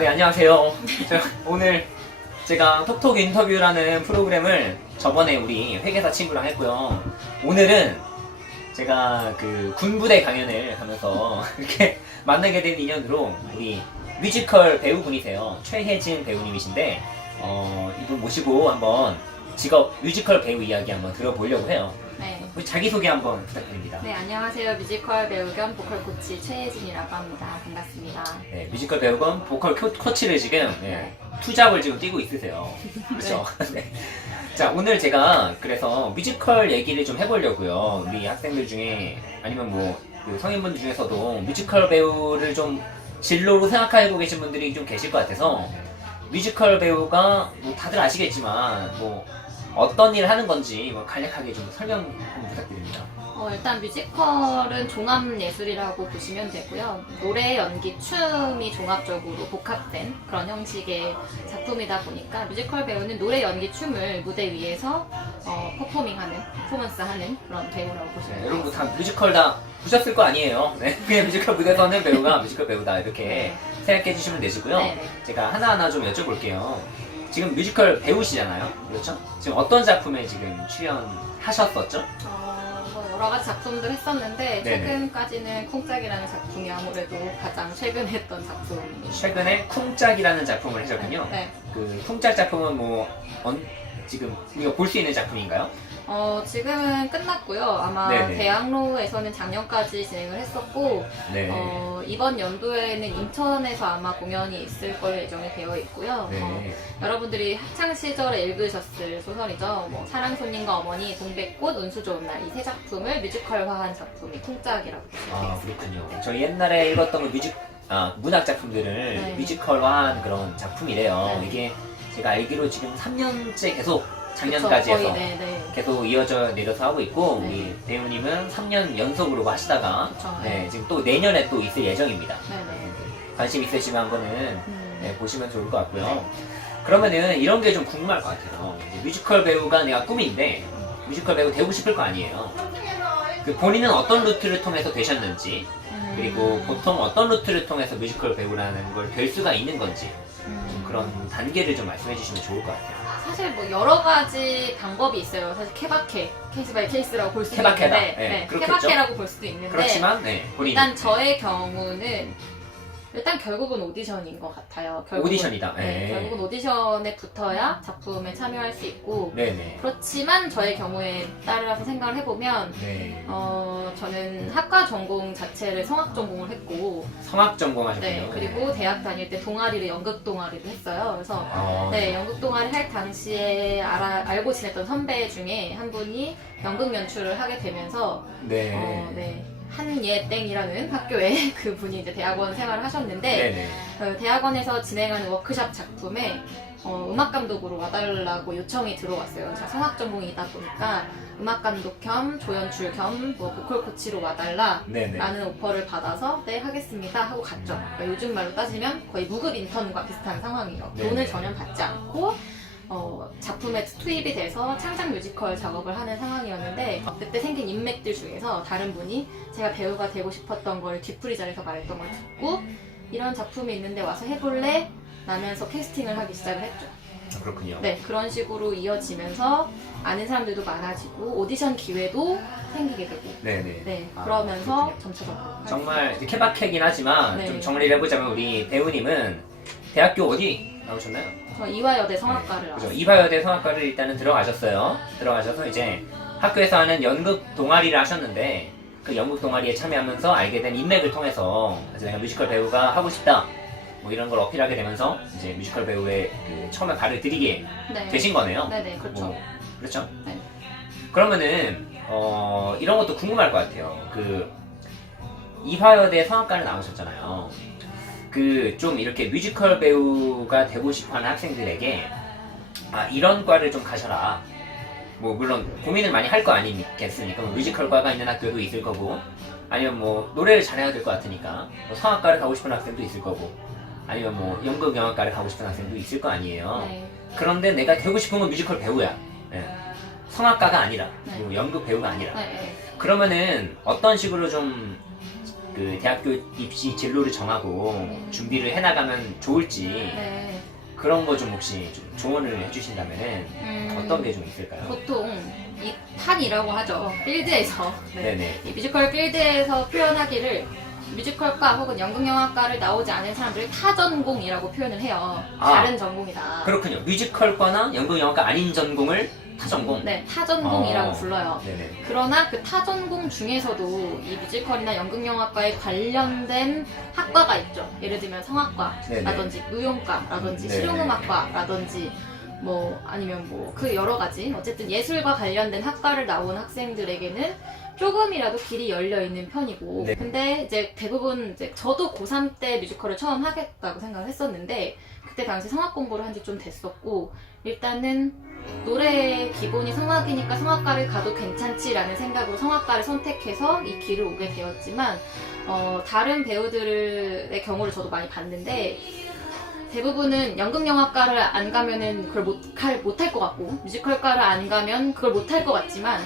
네, 안녕하세요. 오늘 제가 톡톡 인터뷰라는 프로그램을 저번에 우리 회계사 친구랑 했고요. 오늘은 제가 그 군부대 강연을 하면서 이렇게 만나게 된 인연으로 우리 뮤지컬 배우분이세요. 최혜진 배우님이신데, 이분 모시고 한번 직업 뮤지컬 배우 이야기 한번 들어보려고 해요. 네. 우리 자기소개 한번 부탁드립니다. 네, 안녕하세요. 뮤지컬 배우 겸 보컬 코치 최혜진이라고 합니다. 반갑습니다. 네, 뮤지컬 배우 겸 보컬 코치를 지금 투잡을 지금 뛰고 있으세요. 그렇죠? 네. 자, 오늘 제가 그래서 뮤지컬 얘기를 좀 해보려고요. 우리 학생들 중에 아니면 그 성인분들 중에서도 뮤지컬 배우를 좀 진로로 생각하고 계신 분들이 좀 계실 것 같아서 뮤지컬 배우가 다들 아시겠지만 어떤 일을 하는 건지 간략하게 좀 설명 좀 부탁드립니다. 일단 뮤지컬은 종합예술이라고 보시면 되고요. 노래, 연기, 춤이 종합적으로 복합된 그런 형식의 작품이다 보니까 뮤지컬 배우는 노래, 연기, 춤을 무대 위에서 퍼포밍하는, 퍼포먼스하는 그런 배우라고 보시면 돼요. 여러분 다 뮤지컬 다 보셨을 거 아니에요. 네. 그냥 뮤지컬 무대 서는 배우가 뮤지컬 배우다 이렇게 생각해 주시면 되시고요. 네네. 제가 하나하나 좀 여쭤볼게요. 지금 뮤지컬 배우시잖아요. 그렇죠? 지금 어떤 작품에 지금 출연하셨었죠? 여러 가지 작품들 했었는데 네네. 최근까지는 쿵짝이라는 작품이 아무래도 가장 최근 했던 작품입니다. 최근에 쿵짝이라는 작품을 하셨군요. 네. 그 쿵짝 작품은 지금 우리가 볼 수 있는 작품인가요? 지금은 끝났고요. 아마 네네. 대학로에서는 작년까지 진행을 했었고 네. 이번 연도에는 인천에서 아마 공연이 있을 걸로 예정이 되어 있고요. 네. 여러분들이 학창 시절에 읽으셨을 소설이죠. 사랑손님과 어머니, 동백꽃, 운수 좋은 날 이 세 작품을 뮤지컬화한 작품이 쿵짝이라고 아, 그렇군요. 저희 옛날에 읽었던 그 문학 작품들을 네. 뮤지컬화한 그런 작품이래요. 네. 이게 제가 알기로 지금 3년째 계속 작년까지 그쵸, 해서 거의, 네. 계속 이어져 내려서 하고 있고 네. 우리 배우님은 3년 연속으로 하시다가 그쵸, 네, 지금 또 내년에 또 있을 예정입니다. 네네. 관심 있으시면 한번은 보시면 좋을 것 같고요. 네. 그러면은 이런 게 좀 궁금할 것 같아요. 이제 뮤지컬 배우가 내가 꿈인데 뮤지컬 배우 되고 싶을 거 아니에요. 그 본인은 어떤 루트를 통해서 되셨는지 그리고 보통 어떤 루트를 통해서 뮤지컬 배우라는 걸 될 수가 있는 건지 좀 그런 단계를 좀 말씀해 주시면 좋을 것 같아요. 사실 여러 가지 방법이 있어요. 사실 케바케, 케이스 바이 케이스라고 볼 수도 케바케다. 있는데, 네, 그렇겠죠. 케바케라고 볼 수도 있는데, 그렇지만 본인 일단 저의 경우는 일단 결국은 오디션인 것 같아요. 오디션이다. 네, 결국은 오디션에 붙어야 작품에 참여할 수 있고, 네네. 그렇지만 저의 경우에 따라서 생각을 해보면, 네. 저는 학과 전공 자체를 성악 전공을 했고, 성악 전공하셨군요. 네, 그리고 대학 다닐 때 동아리를 연극 동아리를 했어요. 그래서 네, 연극 동아리 할 당시에 알고 지냈던 선배 중에 한 분이 연극 연출을 하게 되면서 네. 한예땡이라는 학교에 그 분이 이제 대학원 생활을 하셨는데 네네. 대학원에서 진행하는 워크숍 작품에 음악 감독으로 와달라고 요청이 들어왔어요. 제가 성악 전공이다 보니까 음악 감독 겸 조연출 겸 보컬 코치로 와달라 네네. 라는 오퍼를 받아서 네 하겠습니다 하고 갔죠. 그러니까 요즘 말로 따지면 거의 무급 인턴과 비슷한 상황이에요. 네네. 돈을 전혀 받지 않고 작품에 투입이 돼서 창작 뮤지컬 작업을 하는 상황이었는데 그때 생긴 인맥들 중에서 다른 분이 제가 배우가 되고 싶었던 걸 뒤풀이 자리에서 말했던 걸 듣고 이런 작품이 있는데 와서 해볼래? 라면서 캐스팅을 하기 시작을 했죠. 그렇군요. 네, 그런 식으로 이어지면서 아는 사람들도 많아지고 오디션 기회도 생기게 되고 네네. 네, 아, 그러면서 그렇군요. 점차적으로 정말 이제 케바케긴 하지만 네. 좀 정리를 해보자면 우리 배우님은 대학교 어디 나오셨나요? 저 이화여대 성악과를 그죠. 나왔어요. 이화여대 성악과를 일단은 들어가셨어요. 들어가셔서 이제 학교에서 하는 연극 동아리를 하셨는데 그 연극 동아리에 참여하면서 알게 된 인맥을 통해서 그래서 내가 뮤지컬 배우가 하고 싶다 이런 걸 어필하게 되면서 이제 뮤지컬 배우에 처음에 발을 들이게 네. 되신 거네요. 네네, 그렇죠. 그렇죠. 네. 그러면은 이런 것도 궁금할 것 같아요. 그 이화여대 성악과를 나오셨잖아요. 그 좀 이렇게 뮤지컬 배우가 되고 싶어하는 학생들에게 이런 과를 좀 가셔라. 물론 고민을 많이 할 거 아니겠습니까? 뮤지컬과가 있는 학교도 있을 거고, 아니면 노래를 잘해야 될 것 같으니까 성악과를 가고 싶은 학생도 있을 거고, 아니면 연극 영화과를 가고 싶은 학생도 있을 거 아니에요. 네. 그런데 내가 되고 싶은 건 뮤지컬 배우야. 예. 성악가가 아니라, 네. 연극 배우가 아니라. 네. 그러면은 어떤 식으로 좀 그 대학교 입시 진로를 정하고 준비를 해나가면 좋을지 네. 그런 거 좀 혹시 좀 조언을 해주신다면은 어떤 게 좀 있을까요? 보통 이 판이라고 하죠. 필드에서. 네. 네네. 이 뮤지컬 필드에서 표현하기를 뮤지컬과 혹은 연극영화과를 나오지 않은 사람들을 타전공이라고 표현을 해요. 다른 전공이다. 그렇군요. 뮤지컬과나 연극영화과 아닌 전공을 타전공. 네, 타전공이라고 불러요. 네네. 그러나 그 타전공 중에서도 이 뮤지컬이나 연극영화과에 관련된 학과가 있죠. 예를 들면 성악과라든지 무용과라든지 네네. 실용음악과라든지 뭐 아니면 뭐 그 여러 가지 어쨌든 예술과 관련된 학과를 나온 학생들에게는 조금이라도 길이 열려 있는 편이고 네. 근데 이제 대부분 이제 저도 고3 때 뮤지컬을 처음 하겠다고 생각을 했었는데 그때 당시 성악 공부를 한 지 좀 됐었고 일단은 노래 기본이 성악이니까 성악과를 가도 괜찮지라는 생각으로 성악과를 선택해서 이 길을 오게 되었지만 다른 배우들의 경우를 저도 많이 봤는데 대부분은 연극영화과를 안 가면은 그걸 못할 것 같고 뮤지컬과를 안 가면 그걸 못할 것 같지만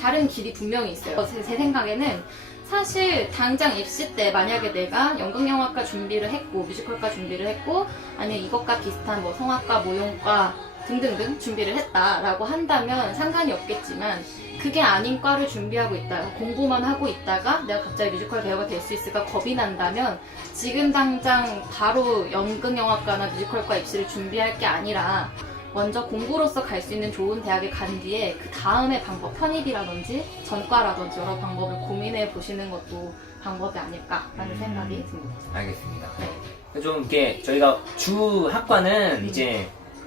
다른 길이 분명히 있어요. 제 생각에는 사실 당장 입시 때 만약에 내가 연극영화과 준비를 했고 뮤지컬과 준비를 했고 아니면 이것과 비슷한 뭐 성악과, 모용과 등등등 준비를 했다라고 한다면 상관이 없겠지만 그게 아닌 과를 준비하고 있다가 공부만 하고 있다가 내가 갑자기 뮤지컬 배우가 될 수 있을까 겁이 난다면 지금 당장 바로 연극영화과나 뮤지컬과 입시를 준비할 게 아니라 먼저 공부로서 갈 수 있는 좋은 대학에 간 뒤에 그 다음의 방법, 편입이라든지 전과라든지 여러 방법을 고민해 보시는 것도 방법이 아닐까라는 생각이 듭니다. 알겠습니다. 네. 좀 이렇게 저희가 주 학과는 이제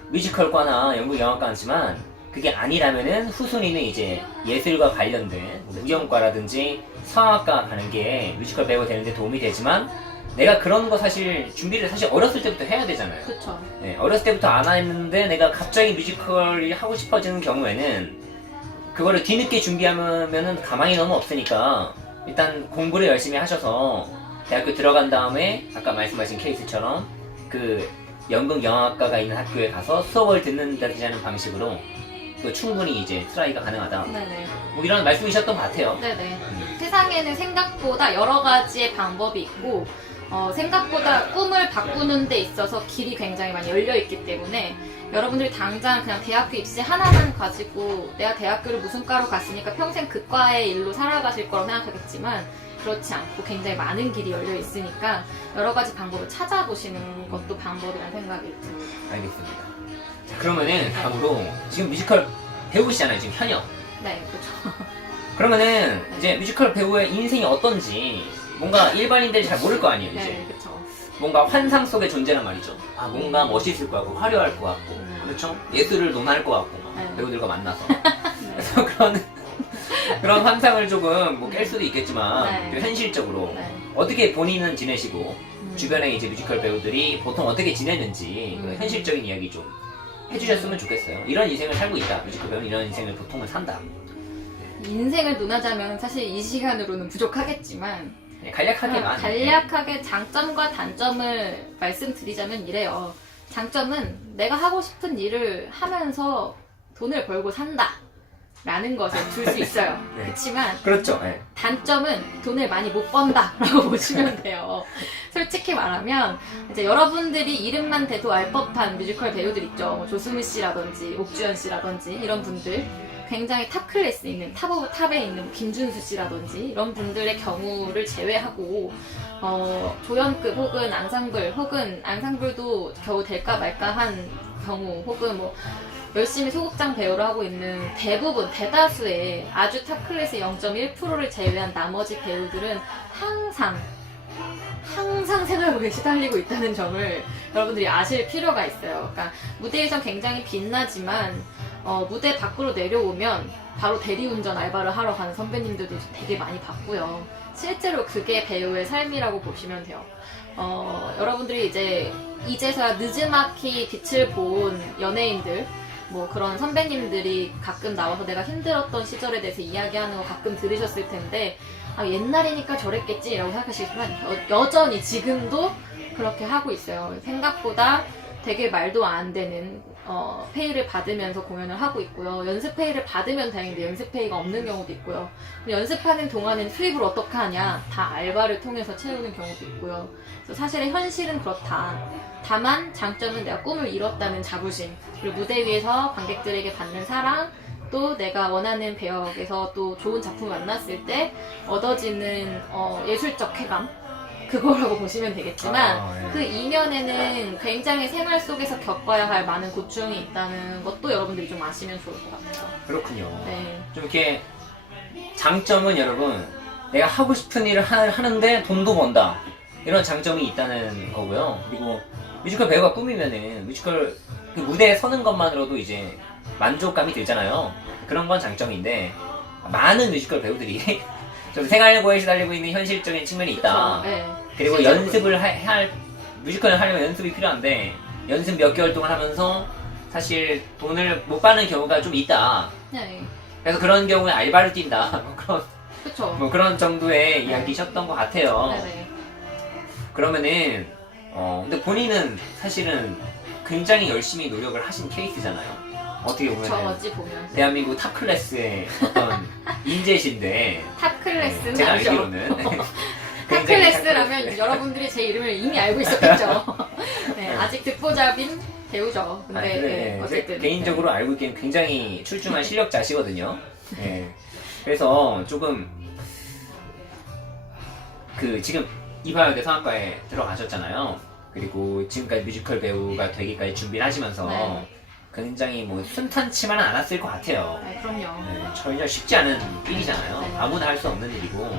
뮤지컬과나 연극영화과지만 그게 아니라면은 후순위는 이제 예술과 관련된 무용과라든지 성악과 가는 게 뮤지컬 배우가 되는데 도움이 되지만 내가 그런 거 사실 준비를 사실 어렸을 때부터 해야 되잖아요. 그렇죠. 네, 어렸을 때부터 안 했는데 내가 갑자기 뮤지컬이 하고 싶어지는 경우에는 그거를 뒤늦게 준비하면은 가망이 너무 없으니까 일단 공부를 열심히 하셔서 대학교 들어간 다음에 아까 말씀하신 케이스처럼 그 연극영화과가 있는 학교에 가서 수업을 듣는다는 방식으로 또 충분히 이제 트라이가 가능하다. 네네. 뭐 이런 말씀이셨던 것 같아요. 네네. 세상에는 생각보다 여러 가지의 방법이 있고 생각보다 꿈을 바꾸는 데 있어서 길이 굉장히 많이 열려 있기 때문에 여러분들이 당장 그냥 대학교 입시 하나만 가지고 내가 대학교를 무슨 과로 갔으니까 평생 그 과의 일로 살아가실 거라고 생각하겠지만 그렇지 않고 굉장히 많은 길이 열려 있으니까 여러 가지 방법을 찾아보시는 것도 방법이라는 생각이 듭니다. 알겠습니다. 자, 그러면은 다음으로 지금 뮤지컬 배우시잖아요, 지금 현역. 네, 그렇죠. 그러면은 이제 뮤지컬 배우의 인생이 어떤지 뭔가 일반인들이 잘 모를 거 아니에요, 이제. 네, 그렇죠. 뭔가 환상 속의 존재란 말이죠. 아, 뭔가 멋있을 것 같고, 화려할 것 같고, 그렇죠? 예술을 논할 것 같고, 막 네. 배우들과 만나서. 그래서 그런 환상을 조금 뭐 깰 수도 있겠지만, 네. 좀 현실적으로 네. 어떻게 본인은 지내시고, 주변에 이제 뮤지컬 배우들이 보통 어떻게 지내는지, 그 현실적인 이야기 좀 해주셨으면 좋겠어요. 이런 인생을 살고 있다. 뮤지컬 배우는 이런 인생을 보통은 산다. 인생을 논하자면 사실 이 시간으로는 부족하겠지만 네, 간략하게만. 간략하게 장점과 단점을 말씀드리자면 이래요. 장점은 내가 하고 싶은 일을 하면서 돈을 벌고 산다 라는 것을 줄 수 있어요. 네. 그렇지만 그렇죠. 네. 단점은 돈을 많이 못 번다 라고 보시면 돼요. 솔직히 말하면 이제 여러분들이 이름만 대도 알 법한 뮤지컬 배우들 있죠. 뭐 조수미 씨라든지 옥주현 씨라든지 이런 분들 굉장히 탑 클래스 있는 탑 오브 탑에 있는 김준수 씨라든지 이런 분들의 경우를 제외하고 조연급 혹은 앙상블도 겨우 될까 말까 한 경우 혹은 뭐 열심히 소극장 배우를 하고 있는 대다수의 아주 탑 클래스 0.1%를 제외한 나머지 배우들은 항상 생활고에 시달리고 있다는 점을 여러분들이 아실 필요가 있어요. 그러니까 무대에선 굉장히 빛나지만 무대 밖으로 내려오면 바로 대리운전 알바를 하러 가는 선배님들도 되게 많이 봤고요. 실제로 그게 배우의 삶이라고 보시면 돼요. 여러분들이 이제서야 늦지막히 빛을 본 연예인들 뭐 그런 선배님들이 가끔 나와서 내가 힘들었던 시절에 대해서 이야기하는 거 가끔 들으셨을 텐데 옛날이니까 저랬겠지 라고 생각하시겠지만 여전히 지금도 그렇게 하고 있어요. 생각보다 되게 말도 안 되는 페이를 받으면서 공연을 하고 있고요. 연습 페이를 받으면 다행인데 연습 페이가 없는 경우도 있고요. 연습하는 동안엔 수입을 어떻게 하냐? 다 알바를 통해서 채우는 경우도 있고요. 그래서 사실은 현실은 그렇다. 다만 장점은 내가 꿈을 이뤘다는 자부심, 그리고 무대 위에서 관객들에게 받는 사랑, 또 내가 원하는 배역에서 또 좋은 작품을 만났을 때 얻어지는 예술적 쾌감, 그거라고 보시면 되겠지만 그 이면에는 굉장히 생활 속에서 겪어야 할 많은 고충이 있다는 것도 여러분들이 좀 아시면 좋을 것 같아요. 그렇군요. 네. 좀 이렇게 장점은 여러분, 내가 하고 싶은 일을 하는데 돈도 번다, 이런 장점이 있다는 거고요. 그리고 뮤지컬 배우가 꿈이면은 뮤지컬 그 무대에 서는 것만으로도 이제 만족감이 들잖아요. 그런 건 장점인데, 많은 뮤지컬 배우들이 좀 생활고에 시달리고 있는 현실적인 측면이 있다. 그렇죠. 네. 그리고 연습을 할 뮤지컬을 하려면 연습이 필요한데, 연습 몇 개월 동안 하면서 사실 돈을 못 받는 경우가 좀 있다. 네. 그래서 그런 경우에 알바를 뛴다. 그렇죠. 그런 정도의 이야기셨던 것 같아요. 네네. 그러면은 근데 본인은 사실은 굉장히 열심히 노력을 하신 케이스잖아요. 어떻게 저 보면 어찌 보면 대한민국 탑 클래스의 어떤 인재신데, 탑 클래스는 제가 아니죠. 알기로는 탑 클래스라면 여러분들이 제 이름을 이미 알고 있었겠죠. 네, 아직 듣보잡인 배우죠. 근데 네, 어쨌든 개인적으로 알고 있기엔 굉장히 출중한 실력자시거든요. 네. 그래서 조금 지금 이화여대 성악과에 들어가셨잖아요. 그리고 지금까지 뮤지컬 배우가 되기까지 준비를 하시면서 네. 굉장히 뭐 순탄치만은 않았을 것 같아요. 네, 그럼요. 네, 전혀 쉽지 않은 일이잖아요. 네. 아무나 할 수 없는 일이고.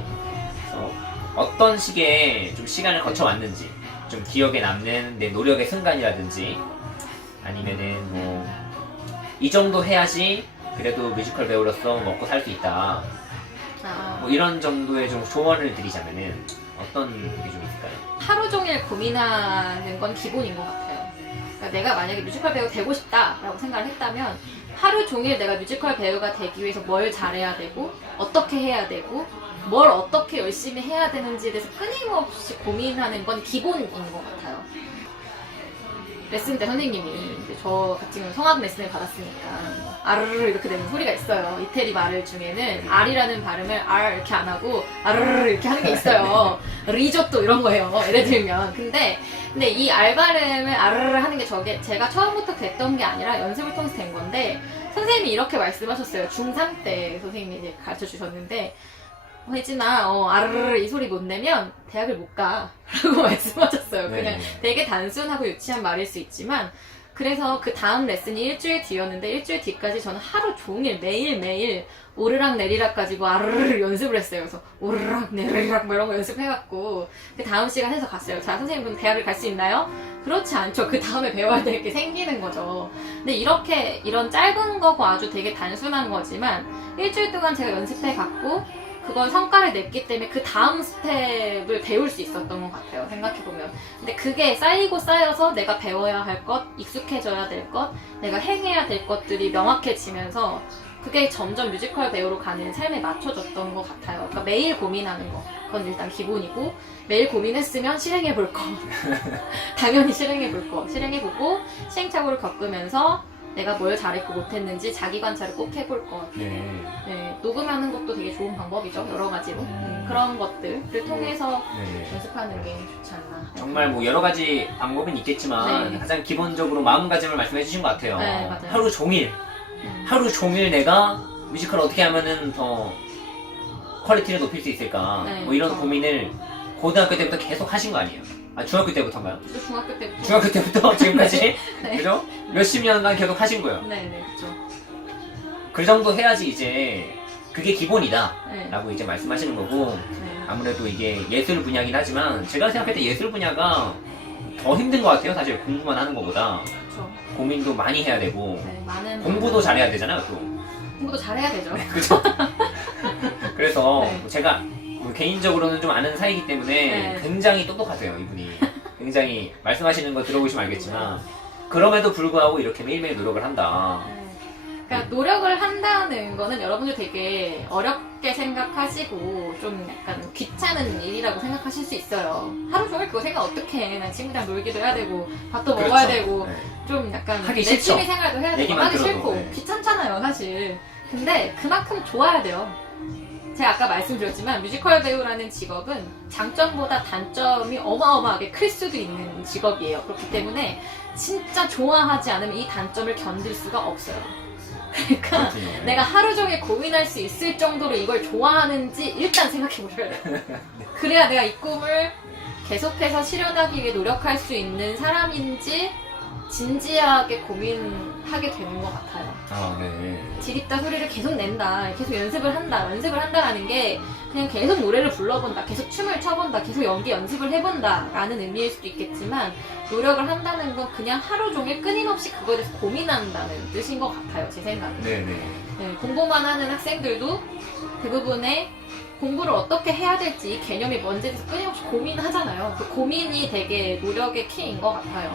그래서 어떤 식의 좀 시간을 거쳐왔는지, 좀 기억에 남는 내 노력의 순간이라든지, 아니면은 뭐 이 정도 해야지 그래도 뮤지컬 배우로서 먹고 살 수 있다, 뭐 이런 정도의 좀 조언을 드리자면은 어떤 게 좀 있을까요? 하루 종일 고민하는 건 기본인 것 같아요. 그러니까 내가 만약에 뮤지컬 배우 되고 싶다라고 생각을 했다면 하루 종일 내가 뮤지컬 배우가 되기 위해서 뭘 잘해야 되고 어떻게 해야 되고 뭘 어떻게 열심히 해야 되는지에 대해서 끊임없이 고민하는 건 기본인 것 같아요. 레슨 때 선생님이 이제 저 같은 경우 성악 레슨을 받았으니까 아르르 이렇게 되는 소리가 있어요. 이태리 말 중에는 R이라는 발음을 R 이렇게 안 하고 아르르 이렇게 하는 게 있어요. 리조또 이런 거예요. 예를 들면. 근데 이 R 발음을 아르르 하는 게 제가 처음부터 됐던 게 아니라 연습을 통해서 된 건데, 선생님이 이렇게 말씀하셨어요. 중3 때 선생님이 이제 가르쳐 주셨는데, 혜진아, 아르르 이 소리 못 내면 대학을 못 가. 라고 말씀하셨어요. 네. 그냥 되게 단순하고 유치한 말일 수 있지만, 그래서 그 다음 레슨이 일주일 뒤였는데, 일주일 뒤까지 저는 하루 종일 매일매일 오르락 내리락 가지고 아르르 연습을 했어요. 그래서 오르락 내리락 뭐 이런 거 연습해갖고, 그 다음 시간 해서 갔어요. 자, 선생님 그럼 대학을 갈 수 있나요? 그렇지 않죠. 그 다음에 배워야 될 게 생기는 거죠. 근데 이런 짧은 거고 아주 되게 단순한 거지만, 일주일 동안 제가 연습해갖고, 그건 성과를 냈기 때문에 그 다음 스텝을 배울 수 있었던 것 같아요. 생각해보면. 근데 그게 쌓이고 쌓여서 내가 배워야 할 것, 익숙해져야 될 것, 내가 행해야 될 것들이 명확해지면서 그게 점점 뮤지컬 배우로 가는 삶에 맞춰졌던 것 같아요. 그러니까 매일 고민하는 거, 그건 일단 기본이고, 매일 고민했으면 실행해볼 것. 당연히 실행해볼 것. 실행해보고 시행착오를 겪으면서 내가 뭘 잘했고 못했는지 자기 관찰을 꼭 해볼 것. 네, 녹음하는 것도 되게 좋은 방법이죠. 여러 가지로. 그런 것들을 통해서 연습하는 게 좋지 않나. 정말 뭐 여러 가지 방법은 있겠지만, 네. 가장 기본적으로 마음가짐을 말씀해 주신 것 같아요. 네, 맞아요. 하루 종일 내가 뮤지컬 어떻게 하면은 더 퀄리티를 높일 수 있을까, 네, 뭐 이런 그렇죠. 고민을 고등학교 때부터 계속 하신 거 아니에요? 중학교 때부터인가요? 중학교 때부터. 중학교 때부터 지금까지? 네. 그죠? 몇십 년간 계속 하신 거예요. 네네, 그렇죠. 그 정도 해야지 이제 그게 기본이다 네. 라고 이제 말씀하시는 거고, 네. 아무래도 이게 예술 분야긴 하지만 제가 생각할 때 예술 분야가 더 힘든 것 같아요. 사실 공부만 하는 것보다 그렇죠. 고민도 많이 해야 되고, 네, 많은 공부도 잘해야 되잖아요 또. 공부도 잘해야 되죠. 그죠? 그래서 네. 제가 뭐 개인적으로는 좀 아는 사이기 때문에 네. 굉장히 똑똑하세요 이분이. 굉장히 말씀하시는 거 들어보시면 알겠지만, 그럼에도 불구하고 이렇게 매일매일 노력을 한다. 네. 그러니까 노력을 한다는 거는 여러분들 되게 어렵게 생각하시고 좀 약간 귀찮은 일이라고 생각하실 수 있어요. 하루 종일 그거 생각 어떻게 해. 난 친구랑 놀기도 해야 되고 밥도 그렇죠. 먹어야 되고 네. 좀 약간 하기 내 싫죠. 취미 생활도 해야 되고 얘기만 하기 들어도, 싫고 네. 귀찮잖아요 사실. 근데 그만큼 좋아야 돼요. 제가 아까 말씀드렸지만 뮤지컬 배우라는 직업은 장점보다 단점이 어마어마하게 클 수도 있는 직업이에요. 그렇기 때문에 진짜 좋아하지 않으면 이 단점을 견딜 수가 없어요. 그러니까 그렇군요. 네. 내가 하루 종일 고민할 수 있을 정도로 이걸 좋아하는지 일단 생각해 보셔야 돼요. 그래야 내가 이 꿈을 계속해서 실현하기 위해 노력할 수 있는 사람인지 진지하게 고민하게 되는 것 같아요. 아, 네. 지립다 소리를 계속 낸다, 계속 연습을 한다라는 게 그냥 계속 노래를 불러본다, 계속 춤을 춰본다, 계속 연기 연습을 해본다 라는 의미일 수도 있겠지만 노력을 한다는 건 그냥 하루 종일 끊임없이 그거에 대해서 고민한다는 뜻인 것 같아요, 제 생각에. 네네. 네, 공부만 하는 학생들도 대부분의 공부를 어떻게 해야 될지 이 개념이 뭔지에 대해서 끊임없이 고민하잖아요. 그 고민이 되게 노력의 키인 것 같아요.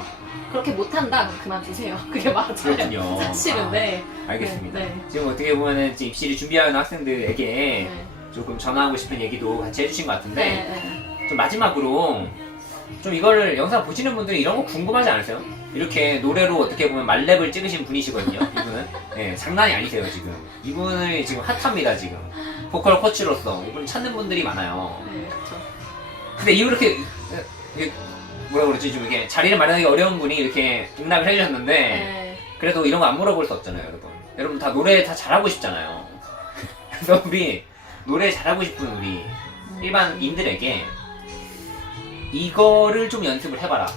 그렇게 못한다? 그럼 그만두세요. 그게 맞아요. 그렇군요. 사실은, 아, 네. 알겠습니다. 네, 지금 어떻게 보면은 지금 입시를 준비하는 학생들에게 네. 조금 전하고 싶은 얘기도 같이 해주신 것 같은데 네, 네. 좀 마지막으로 좀 이거를 영상 보시는 분들이 이런 거 궁금하지 않으세요? 이렇게 노래로 어떻게 보면 말렙을 찍으신 분이시거든요. 이분은 네, 장난이 아니세요 지금. 이분을 지금 핫합니다 지금. 보컬 코치로서 이분 찾는 분들이 많아요. 네, 그렇죠. 근데 이렇게 뭐라 그러지 좀 이렇게 자리를 마련하기 어려운 분이 이렇게 등락을 해주셨는데 네. 그래도 이런 거 안 물어볼 수 없잖아요, 여러분. 여러분 다 노래 다 잘하고 싶잖아요. 그래서 우리 노래 잘하고 싶은 우리 일반인들에게 이거를 좀 연습을 해봐라.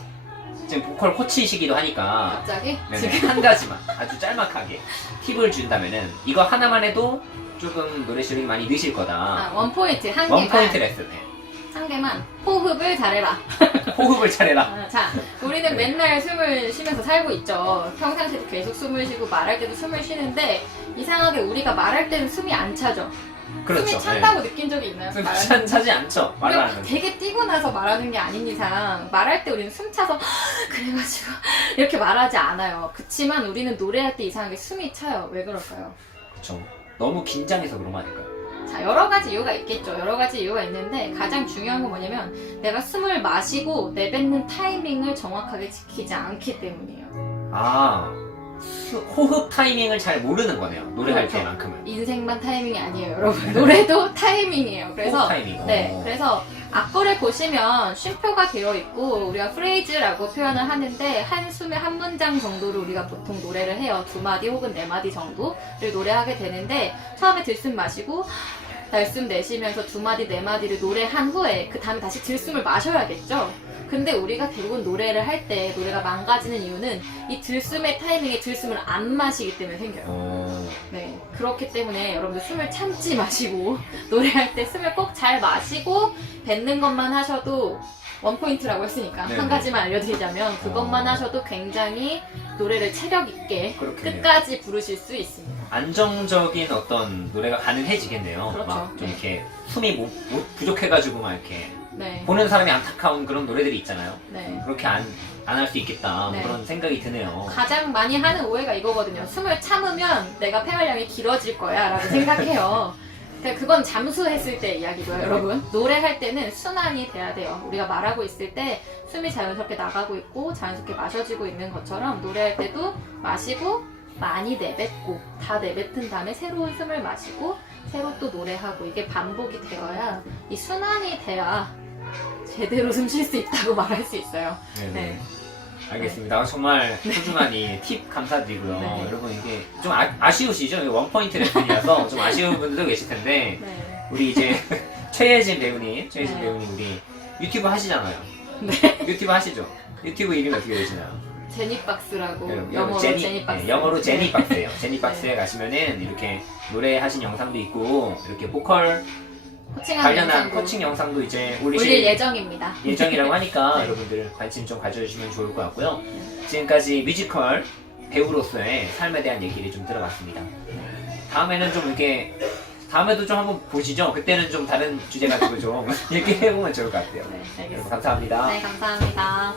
지금 보컬 코치이시기도 하니까 갑자기? 네네, 지금? 한 가지만 아주 짤막하게 팁을 준다면은 이거 하나만 해도 조금 노래 실력이 많이 느실 거다. 아, 원포인트, 한 원 개만. 포인트 레슨. 네. 한 개만. 호흡을 잘해라. 호흡을 잘해라. 아, 자, 우리는 네. 맨날 숨을 쉬면서 살고 있죠. 평상시에도 계속 숨을 쉬고 말할 때도 숨을 쉬는데 이상하게 우리가 말할 때는 숨이 안 차죠. 그렇죠. 숨이 찬다고 느낀 적이 있나요? 네. 말할 숨 때? 차지 않죠. 말을 우리가 하는. 되게 뛰고 나서 말하는 게 아닌 이상 말할 때 우리는 숨 차서 그래가지고 이렇게 말하지 않아요. 그치만 우리는 노래할 때 이상하게 숨이 차요. 왜 그럴까요? 그렇죠. 너무 긴장해서 그런 거 아닐까요? 자, 여러 가지 이유가 있겠죠. 여러 가지 이유가 있는데 가장 중요한 건 뭐냐면 내가 숨을 마시고 내뱉는 타이밍을 정확하게 지키지 않기 때문이에요. 아, 호흡 타이밍을 잘 모르는 거네요. 노래할 그렇죠. 때만큼은. 인생만 타이밍이 아니에요, 여러분. 노래도 타이밍이에요. 그래서 호흡 타이밍. 네, 그래서 악보를 보시면 쉼표가 되어 있고 우리가 프레이즈라고 표현을 하는데 한 숨에 한 문장 정도를 우리가 보통 노래를 해요. 2마디 혹은 4마디 정도를 노래하게 되는데 처음에 들숨 마시고 날숨 내쉬면서 2마디, 4마디를 노래한 후에 그 다음에 다시 들숨을 마셔야겠죠? 근데 우리가 대부분 노래를 할 때 노래가 망가지는 이유는 이 들숨의 타이밍에 들숨을 안 마시기 때문에 생겨요. 네, 그렇기 때문에 여러분들 숨을 참지 마시고 노래할 때 숨을 꼭 잘 마시고 뱉는 것만 하셔도 원포인트라고 했으니까 네네. 한 가지만 알려드리자면 그것만 하셔도 굉장히 노래를 체력 있게 그렇겠네요. 끝까지 부르실 수 있습니다. 안정적인 어떤 노래가 가능해지겠네요. 그렇죠. 막 좀 네. 이렇게 숨이 부족해가지고 막 이렇게 네, 보는 사람이 안타까운 그런 노래들이 있잖아요. 네. 그렇게 안 할 수 있겠다. 네. 그런 생각이 드네요. 가장 많이 하는 오해가 이거거든요. 숨을 참으면 내가 폐활량이 길어질 거야 라고 생각해요. 근데 그건 잠수했을 때 이야기고요, 여러분. 노래할 때는 순환이 돼야 돼요. 우리가 말하고 있을 때 숨이 자연스럽게 나가고 있고 자연스럽게 마셔지고 있는 것처럼 노래할 때도 마시고 많이 내뱉고 다 내뱉은 다음에 새로운 숨을 마시고 새로 또 노래하고 이게 반복이 되어야 이 순환이 돼야 제대로 숨 쉴 수 있다고 말할 수 있어요. 네네. 네. 알겠습니다. 정말 소중한 이 팁 감사드리고요. 네. 여러분 이게 좀 아쉬우시죠? 이거 원포인트 레슨이라서 좀 아쉬운 분들도 계실 텐데 네. 우리 이제 최혜진 배우님 네. 우리 유튜브 하시잖아요. 네. 유튜브 하시죠? 유튜브 이름이 어떻게 되시나요? 제니박스라고 네, 영어로 제니박스. 네, 영어로 제니박스예요. 제니박스에 네. 가시면은 이렇게 노래하신 영상도 있고 이렇게 보컬 코칭하는 관련한 영상도 코칭 영상도 이제 올릴 올리실 예정입니다. 예정이라고 하니까 네. 여러분들 관심 좀 가져주시면 좋을 것 같고요. 지금까지 뮤지컬 배우로서의 삶에 대한 얘기를 좀 들어봤습니다. 다음에는 좀 이렇게 다음에도 좀 한번 보시죠. 그때는 좀 다른 주제 가지고 좀 얘기해보면 좋을 것 같아요. 네, 여러분 알겠습니다. 감사합니다. 네, 감사합니다.